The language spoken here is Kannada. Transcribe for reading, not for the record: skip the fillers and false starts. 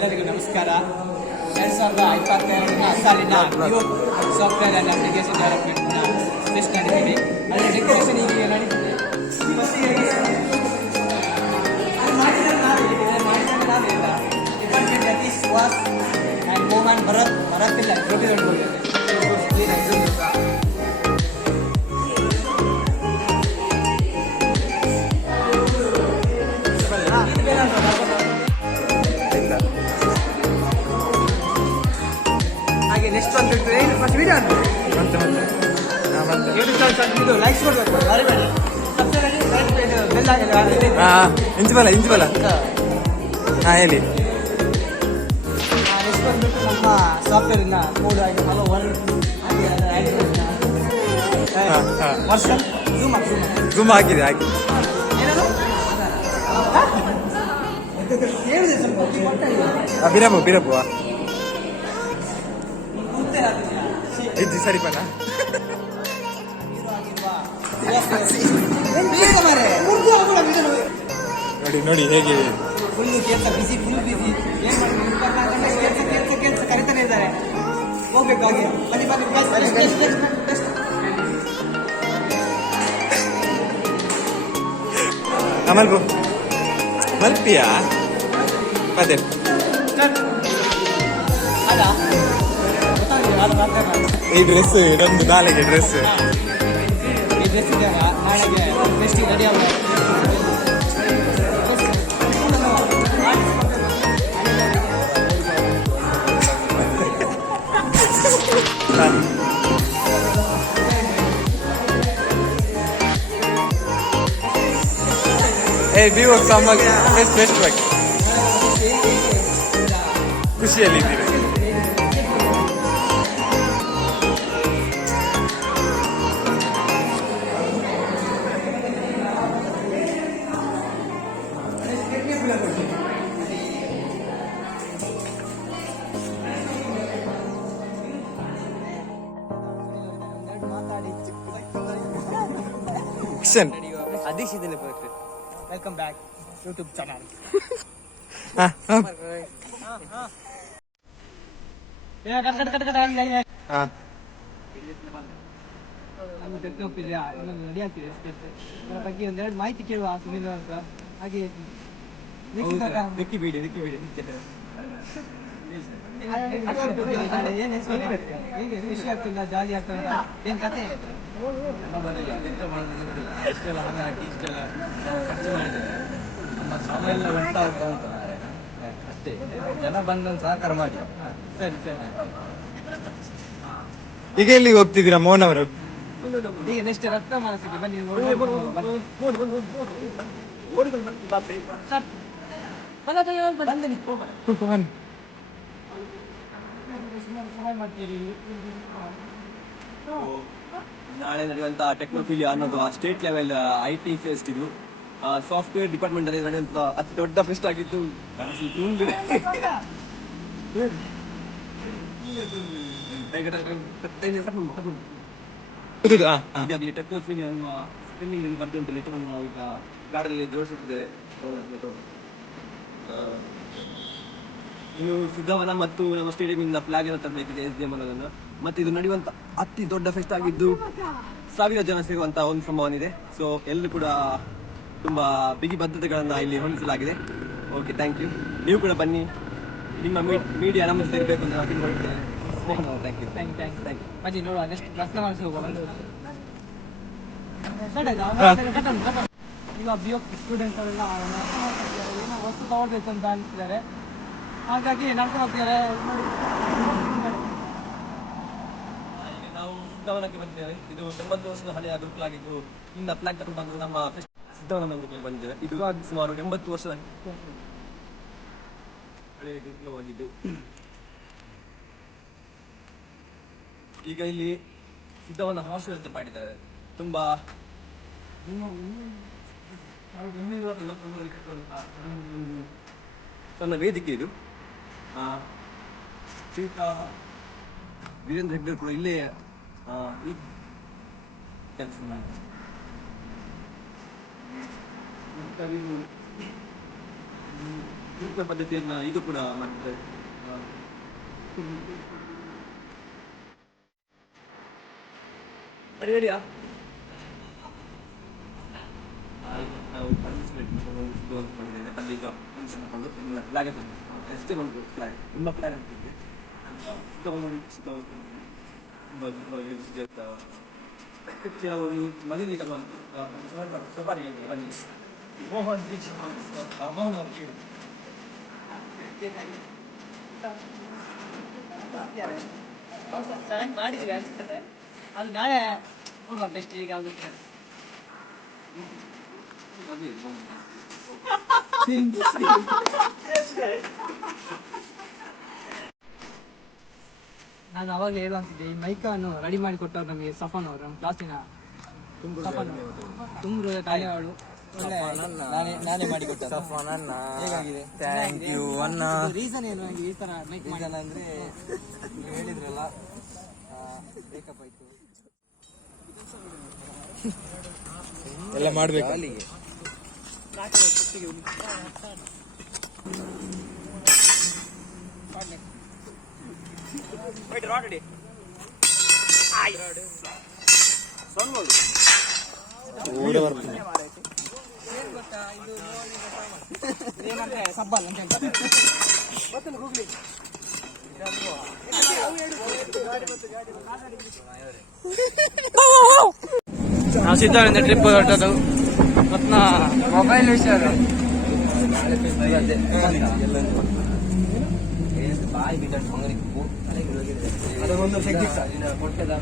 ಎಲ್ಲರಿಗೂ ನಮಸ್ಕಾರ. 2022ನೇ ಸಾಲಿನ ನ್ಯೂ ಸಾಫ್ಟ್ವೇರ್ ಆ್ಯಂಡ್ ಅಪ್ಲಿಕೇಶನ್ ಡೆವಲಪ್ಮೆಂಟ್ನ ಟೆಸ್ಟ್ ನಡೀತೀವಿ. ಅದರ ಡೆಕೋರೇಷನ್ ಹೀಗೆ ನಡೀತಿದೆ. ನಾವಿಲ್ಲ ಡಿಪಾರ್ಟ್ಮೆಂಟ್ ಯತೀಶ್ ಸುಹಾಸ್ ಆ್ಯಂಡ್ ಮೋಹನ್ ಭರತ್ ಇಲ್ಲ ದೊಡ್ಡ ಹಾಗೆ ನೆಕ್ಸ್ಟ್ ಬಂದ್ಬಿಟ್ಟು ಏನು ಫಸ್ಟ್ ವಿಡಿಯೋ ಅಂತ ಯೂಟ್ಯೂಬ್ ಚಾನಲ್ ಇದು ಲೈಕ್ಸ್ ಕೊಡಬೇಕು ಮರಿಬೇಡಿ. ಬೆಲ್ ಆಗಿದೆ ಇಂಚಬಲ ಹಾಂ ಹೇಳಿ. ನೆಕ್ಸ್ಟ್ ಬಂದ್ಬಿಟ್ಟು ನಮ್ಮ ಸಾಫ್ಟ್ವೇರಿನ ಕೋಡ್ ಆಗಿ ಹಲೋ ವರ್ಷನ್ ಝೂಮ್ ಹಾಕಿದೆ ಹಾಕಿ ಬಿರಬು ಇದು ಸರಿಪಣ ನೋಡಿ ಹೇಗೆ ಫುಲ್ ಕೆಲಸ ಬಿಸಿ ಫುಲ್ ಬಿಸಿ ಏನು ಮಾಡಿ ಕೆಲಸ ಕರಿತಾನೆ ಇದ್ದಾರೆ. ಹೋಗ್ಬೇಕು ಹಾಗೆ ಬನ್ನಿ ಮಲ್ಪಿಯಾ ಅದೇ ಈ ಡ್ರೆಸ್ ನಮ್ದು ನಾಳೆಗೆ ಡ್ರೆಸ್ ಈ ಡ್ರೆಸ್ ಇದೆಯಲ್ಲ ನಾಳೆಗೆ ಬೆಸ್ಟ್ ರೆಡಿ ಆಗ ನೀವು ಬೆಸ್ಟ್ ಬಾಯ್ ಖುಷಿಯಲ್ಲಿದ್ದೀವಿ. ಅದೀಶ್ ಇದ್ದೇನೆ. Welcome back YouTube channel. Ready ಆಗ್ತಿದೆ ಅದರ ಬಗ್ಗೆ ಒಂದೆರಡು ಮಾಹಿತಿ ಕೇಳುವ ಸುನಿಲ್ ಅಂತ. ಹಾಗೆ ಏನು ಖುಷಿ ಆಗ್ತಿಲ್ಲ, ಜಾಲಿ ಆಗ್ತದೆ, ಏನು ಕತೆ? ಇಷ್ಟೆಲ್ಲ ಹಣ ಹಾಕಿ ಇಷ್ಟೆಲ್ಲ ಖರ್ಚು ಮಾಡಿದ್ದೇವೆ. ನಮ್ಮ ಶ್ರಮ ಎಲ್ಲ ವ್ಯರ್ಥ ಆಗ್ತಾ ಉಂಟು ಅಷ್ಟೇ. ಜನ ಬಂದನ್ನು ಸಹಕಾರ ಮಾಡಿ. ಸರಿ. ಈಗ ಎಲ್ಲಿಗೆ ಹೋಗ್ತಿದ್ದೀರಾ ಮೋಹನ್ ಅವರು? ಈಗ ನೆಕ್ಸ್ಟ್ ರತ್ನ ಮನಸ್ಸಿಗೆ ಬನ್ನಿ. ನಾಳೆ ನಡೆಯುವಂತಹ ಟೆಕ್ನೋಫಿಲಿಯಾ ಅನ್ನೋದು ಸ್ಟೇಟ್ ಲೆವೆಲ್ IT ಫೆಸ್ಟ್. ಇದು ಸಾಫ್ಟ್ವೇರ್ ಡಿಪಾರ್ಟ್ಮೆಂಟ್ ಅಲ್ಲಿ ನಡೆಯುವಂತ ಅತಿ ದೊಡ್ಡ ಫೆಸ್ಟ್ ಆಗಿದ್ದು ಟೆಕ್ನೋಫಿಲಿಯಾ ಅನ್ನುವ ಸ್ಪೆಲ್ಲಿಂಗ್ ಬರ್ತುಂಟು. ನಾವು ಈಗ ಗಾಡಿಯಲ್ಲಿ ಜೋಡಿಸುತ್ತಿದ್ದೇವೆ. ಇನ್ನು ಸಿದ್ಧವನ ಮತ್ತು ನಮ್ಮ ಸ್ಟೇಡಿಯಂ ಇಂದ ಫ್ಲಾಗ್ ಅನ್ನು ತರಬೇಕಿದೆ SDM ಅನ್ನೋದನ್ನು. ಮತ್ತೆ ಇದು ನಡೆಯುವಂತ ಅತಿ ದೊಡ್ಡ ಫೆಸ್ಟ್ ಆಗಿದ್ದು 1000 ಜನ ಸೇರುವಂತಹ ಒಂದು ಸಂಭವನ ಇದೆ. ಸೊ ಎಲ್ಲರೂ ಕೂಡ ತುಂಬಾ ಬಿಗಿ ಭದ್ರತೆಗಳನ್ನ ಇಲ್ಲಿ ಹೊಂದಿಸಲಾಗಿದೆ. Okay, thank you. ನೀವು ಕೂಡ ಬನ್ನಿ, ನಿಮ್ಮ ಮೀಡಿಯಾ ನಮ್ಮ ಜೊತೆ ಇರಬೇಕು ಅಂತ ನಾನು ತಿಳ್ಕೊಳ್ತೇನೆ. Thank you. ಬನ್ನಿ ನೋಡುವ ನೆಕ್ಸ್ಟ್ ರತ್ನ ಮನಸ್ಸಿಗೆ ಹೋಗುವ. ಈಗ BOP ಸ್ಟೂಡೆಂಟ್ಸ್ ಅವರೆಲ್ಲ ಏನೋ ವಸ್ತು ತಗೊಳ್ಬೇಕು ಅಂತ ಅನಿಸಿದ್ದಾರೆ. ಹಾಗಾಗಿ ನಡ್ಕೊಂಡು ಹೋಗ್ತಿದ್ದಾರೆ. ನಾವು ಸಿದ್ಧವನಕ್ಕೆ ಬಂದಿದ್ದೇವೆ. ಇದು 90 ವರ್ಷದ ಹಳೆಯ ಗುರುಕುಲಾಗಿದ್ದು ಇನ್ನು ಫ್ಲಾಗ್ ತಗೊಂಡು ಬಂದು ನಮ್ಮ ಸಿದ್ಧವನ ಬಂದಿದ್ದೇವೆ. ಇದು ಸುಮಾರು 80 ವರ್ಷದ ಹಳೆಯ ಗುರುಕುಲವಾಗಿದ್ದು ಈಗ ಇಲ್ಲಿ ಸಿದ್ಧವನ ಹಾಸ್ಟೆಲ್ ಅಂತ ಮಾಡಿದ್ದಾರೆ. ತುಂಬಾ ಸಣ್ಣ ವೇದಿಕೆ ಇದು. ವೀರೇಂದ್ರ ಹೆಗ್ಡೆ ಕೂಡ ಇಲ್ಲೇ ಕೆಲಸ ಮಾಡಿ ಗುರುಕುಲ ಪದ್ಧತಿಯನ್ನ ಇದು ಕೂಡ ಮಾಡ್ತಾರೆ. ರೆಡಿಯಾ? ನಾವು ಪಾರ್ಟಿಸಿಪೇಟ್ ಮಾಡಿದ್ದೇವೆ ಅಲ್ಲಿ ಈಗ ಫ್ಲಾಗ್ ಎಷ್ಟೇ ಒಂದು ಫ್ಲಾಗ್ ತುಂಬ ಫ್ಲಾಗ್ ಅಂತಿದೆ ಕೆಲವರು ಮದುವೆ ಸಫಾರಿ ಬನ್ನಿ ಮೋಹನ್ ಮೋಹನ್ ಅವರು ಕೇಳಿ ಮಾಡಿದ್ವಿ ಅನ್ಸುತ್ತೆ. ಅದು ನಾಳೆ ನೋಡುವ ಬೆಸ್ಟ್ ಈಗ ಆಗುತ್ತೆ. ನಾನು ಅವಾಗ ಹೇಳುವಂತಿದ್ದೆ ಈ ಮೈಕನ್ನು ರೆಡಿ ಮಾಡಿ ಕೊಟ್ಟವ್ರು ನಮಗೆ ಸಫಾನ್ ಅವರು ನಮ್ಮ ಕ್ಲಾಸಿನ ತುಂಬ್ರು ತಾಯಿವಾಡು ನಾನೇ ಮಾಡಿಕೊಟ್ಟ ಹೇಗಾಗಿದೆ? ಥ್ಯಾಂಕ್ ಯು ಅಣ್ಣ. ರೀಸನ್ ಏನು ನನಗೆ ಈ ತರ ಮೈಕ್ ರೀಸನ್ ಅಂದ್ರೆ ನೀವು ಹೇಳಿದ್ರಲ್ಲ ಬೇಕಪ್ಪ ಆಯ್ತು ಎಲ್ಲ ಮಾಡ್ಬೇಕು. ಅಲ್ಲಿಗೆ ಊರ ಬರ್ತದೆ. ಏನಂದ್ರೆ ಸಬ್ಬಲ್ ಅಂತ ಹೇಳ್ತಾರೆ. ಹೋಗ್ಲಿ ನಾವು ಸಿದ್ಧವರಿಂದ ಟ್ರಿಪ್ ಹೊರಟದು ಮತ್ತು ಮೊಬೈಲ್ ವಿಷಯ ಬಾಯಿ ಬಿಟ್ಟು ಅದೊಂದು ಕೊಟ್ಟದ